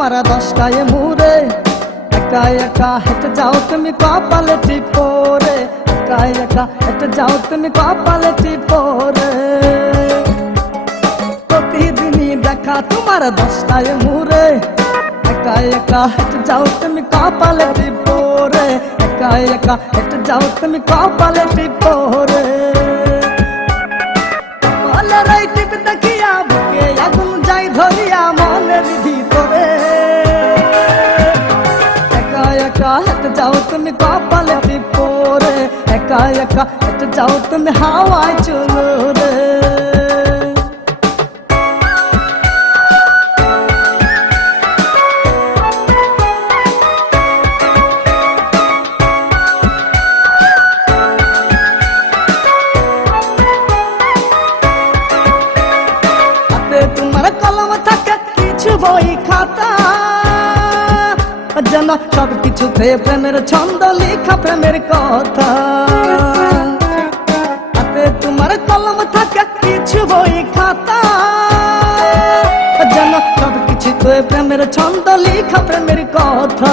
তোমার 10টায় মুরে, একা একা হেঁটে যাও তুমি কপালে টিপরে, একা একা হেঁটে যাও তুমি কপালে টিপরে। প্রতিদিনই দেখা তোমার 10টায় মুরে, একা একা হেঁটে যাও তুমি কপালে টিপরে, একা একা হেঁটে যাও তুমি কপালে টিপরে। কপালের এই টিপ দেখিয়া বুকে আগুন যাই ধরিয়া মনের ভিতরে, একা একা হেঁটে যাও তুমি কপালে টিপরে, একা একা হেঁটে যাও তুমি হাওয়ায় চুলোরে। তোমার কলম থাকে কিছু বই খাতা, যেন সব কিছুতে প্রেমের ছন্দ লেখা প্রেমের কথা। হাতে তোমার কলম থাকে কিছু বই খাতা, যেন সব কিছুতে প্রেমের ছন্দ লেখা প্রেমের কথা।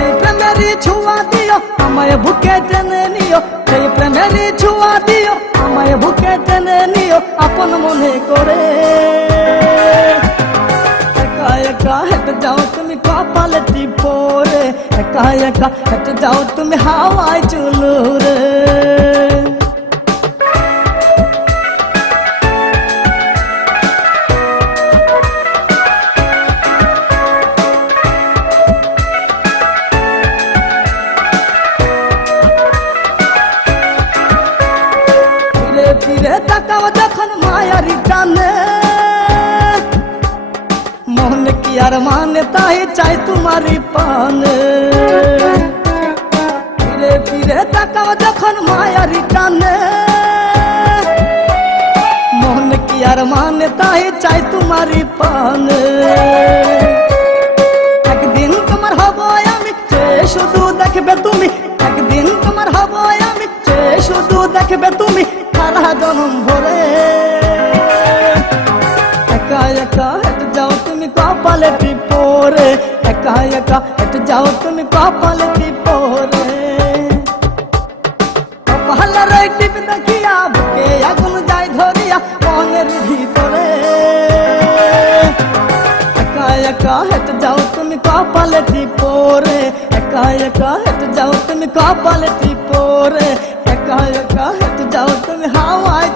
এই প্রেমেরই ছোঁয়া দিও আমায় বুকে টেনে নিও, এই প্রেমেরই ছোঁয়া দিও আমায় বুকে টেনে নিও আপন মনে করে। একা একা হেঁটে যাও তুমি কপালে টিপরে, একা একা হেঁটে যাও তুমি হাওয়ায় চুলোরে। ফিরে তাকাও যখন মায়ারি টানে, মন কি আর মানে তাই চাই তোমারই পানে। ফিরে ফিরে তাকাও যখন মায়ারি টানে, মন কি আর মানে তাই চাই তোমারই পানে। একদিন তোমার হব আমি চেয়ে শুধু দেখবে তুমি, একদিন তোমার হব আমি চেয়ে শুধু দেখবে তুমি সারা জনম ভরে। একা একা হেঁটে যাও তুমি কপালে টিপরে, একা একা হেঁটে যাও তুমি কপালে টিপরে। কপালের এই টিপ দেখিয়া বুকে আগুন যাই ধরিয়া মনের ভিতরে, একা একা হেঁটে যাও তুমি কপালে টিপরে, একা একা হেঁটে যাও তুমি কপালে টিপরে, একা একা হেঁটে যাও তুমি হাওয়ায়